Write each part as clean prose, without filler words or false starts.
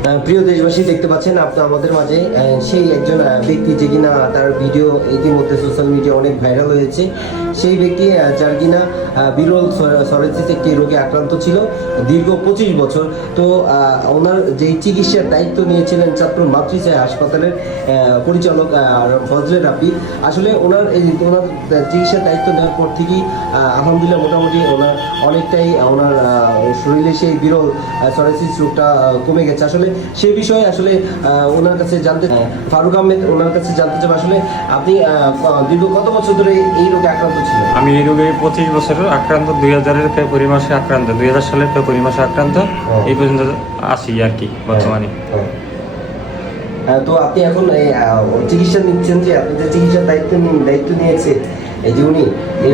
প্রিয় দেশবাসী, দেখতে পাচ্ছেন আপনারা আমাদের মাঝে সেই একজন ব্যক্তি যে কিনা তার ভিডিও ইতিমধ্যে সোশ্যাল মিডিয়া অনেক ভাইরাল হয়েছে। সেই ব্যক্তি যার কিনা বিরল সরেসিস একটি রোগে আক্রান্ত ছিল দীর্ঘ 25 বছর। তো ওনার যে চিকিৎসার দায়িত্ব নিয়েছিলেন চাঁদপুর মাতৃসায় হাসপাতালের পরিচালক ফজলে রাব্বি। আসলে ওনার চিকিৎসার দায়িত্ব নেওয়ার পর থেকেই আলহামদুলিল্লাহ মোটামুটি ওনার অনেকটাই ওনার শরীরে সেই বিরল সরেসিস রোগটা কমে গেছে। আসলে সেই বিষয়ে আসলে ওনার কাছে জানতে ফারুক আহমেদ ওনার কাছে জানতে চাই, আসলে আপনি দীর্ঘ কত বছর ধরে এই রোগে আক্রান্ত ছিলেন? আমি এই রোগে 25 বছরের আক্রান্ত, 2000-এর ফেব্রুয়ারি মাসে আক্রান্ত, 2000 সালের ফেব্রুয়ারি মাসে আক্রান্ত, এই পর্যন্ত আছি আর কি বর্তমানে। তো আপনি এখন চিকিৎসা নিচ্ছেন, যে আপনি যে চিকিৎসার দায়িত্ব নিয়েছে এই যে উনি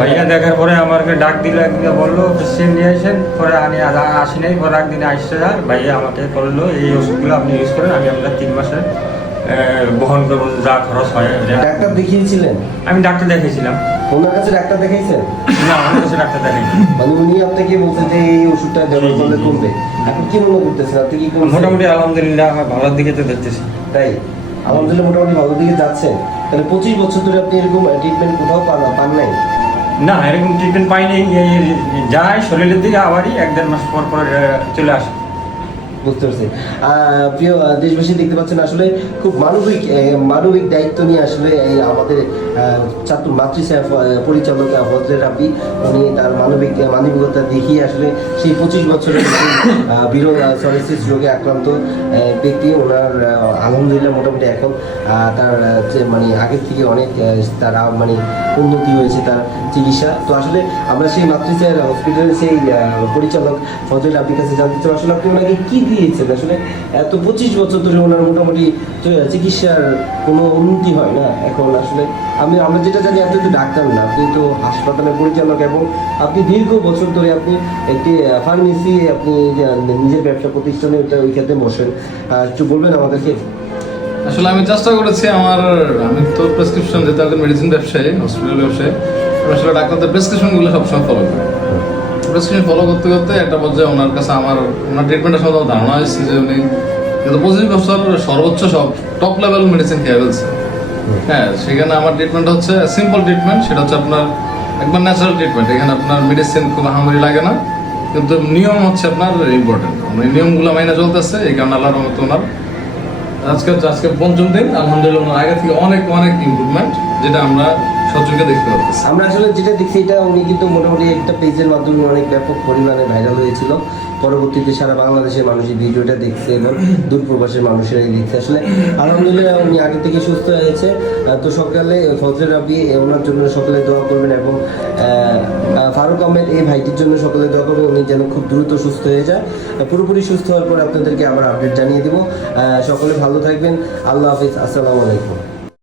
ভাইয়া দেখার পরে আমাকে ডাক দিল, একদিন বললো পেশেন্ট নিয়ে আসেন, পরে আমি আসি নাই, পরে একদিনে আসছে আর ভাইয়া আমাকে বললো এই ওষুধগুলো আপনি ইউজ করেন, আমি আপনার 3 মাসে বহন করবো যা খরচ হয়। ডাক্তার দেখিয়েছিলেন? আমি ডাক্তার দেখিয়েছিলাম। ওনার কাছে ডাক্তার দেখাইছেন? না, আমার কাছে ডাক্তার দেখাইনি। মানে উনি আপনাকে বলছেন যে এই ওষুধটা ব্যবহার করলে কমবে, আপনি কি মনে করতেছেন? আপনি কি মোটামুটি আলহামদুলিল্লাহ আমার ভালোর দিকে তো দেখতেছি। তাই আলহামদুলিল্লাহ মোটামুটি ভালোর দিকে যাচ্ছেন। তাহলে 25 বছর ধরে আপনি এরকম ট্রিটমেন্ট কোথাও পান নাই? না, এরকম ট্রিটমেন্ট পাইনি। যায় শরীরের দিকে আবারই 1-1.5 মাস পর পর চলে আসে। বুঝতে পারছি। প্রিয় দেশবাসী, দেখতে পাচ্ছেন আসলে খুব মানবিক দায়িত্ব নিয়ে আসলে আমাদের চাঁদপুর মাতৃসায় পরিচালক ফজলে রাব্বি উনি তার মানবিকতা দেখিয়ে আসলে সেই 25 বছরের বিরল সরেসিস রোগে আক্রান্ত ব্যক্তি ওনার আলহামদুলিল্লাহ মোটামুটি এখন তার মানে আগের থেকে অনেক তার মানে উন্নতি হয়েছে তার চিকিৎসা। তো আসলে আমরা সেই মাতৃসায়ের হসপিটালের সেই পরিচালক ফজলে রাব্বির কাছে জানতে চাই, আসলে আপনি ওনাকে কি দিয়েছেন? আসলে এত 25 বছর ধরে ওনার মোটামুটি চিকিৎসার কোনো উন্নতি হয় না এখন। আসলে আমরা যেটা জানি, আপনি তো ডাক্তার না, আপনি তো হাসপাতালের পরিচালক, এবং আপনি দীর্ঘ বছর ধরে আপনি একটি ফার্মেসি, আপনি নিজের ব্যবসা প্রতিষ্ঠানে ওই ক্ষেত্রে বসেন। একটু বলবেন আমাদেরকে? আসলে আমি চেষ্টা করেছি আমি তো প্রেসক্রিপশন, যেহেতু একজন মেডিসিন ব্যবসায়ী, হসপিটাল ব্যবসায়ী, আসলে ডাক্তারদের প্রেসক্রিপশনগুলো সবসময় ফলো করি। প্রেসক্রিপশন ফলো করতে করতে একটা পর্যায়ে ওনার কাছে ওনার ট্রিটমেন্টের সম্বন্ধে ধারণা হয়েছে যে উনি কিন্তু 25 বছর সর্বোচ্চ টপ লেভেল মেডিসিন খেয়ে ফেলছে। হ্যাঁ, সেখানে আমার ট্রিটমেন্ট হচ্ছে সিম্পল ট্রিটমেন্ট, সেটা হচ্ছে আপনার একবার ন্যাচারাল ট্রিটমেন্ট। এখানে আপনার মেডিসিন খুব আহামরি লাগে না, কিন্তু নিয়ম হচ্ছে আপনার ইম্পর্টেন্ট। এই নিয়মগুলো মাইনে চলতেছে, এই কারণে আল্লাহর রহমতে ওনার আজকে 5ম দিন আলহামদুলিল্লাহ ওনার আগে থেকে অনেক ইমপ্রুভমেন্ট, যেটা আমরা সচক্ষে দেখতে পাচ্ছি। আমরা আসলে যেটা দেখছি, এটা উনি কিন্তু মোটামুটি একটা পেজের মাধ্যমে অনেক ব্যাপক পরিমাণে ভাইরাল হয়েছিল। পরবর্তীতে সারা বাংলাদেশের মানুষ এই ভিডিওটা দেখছে এবং দূরপ্রবাসের মানুষেরাই দেখছে। আসলে আলহামদুলিল্লাহ উনি আগে থেকে সুস্থ হয়েছে। তো সকালে ফজলে রাব্বি ওনার জন্য সকলে দোয়া করবেন, এবং ফারুক আহমেদ এই ভাইটির জন্য সকলে দোয়া করবেন, উনি যেন খুব দ্রুত সুস্থ হয়ে যায়। পুরোপুরি সুস্থ হওয়ার পর আপনাদেরকে আবার আপডেট জানিয়ে দেবো। সকলে ভালো থাকবেন। আল্লাহ হাফিজ। আসসালামু আলাইকুম।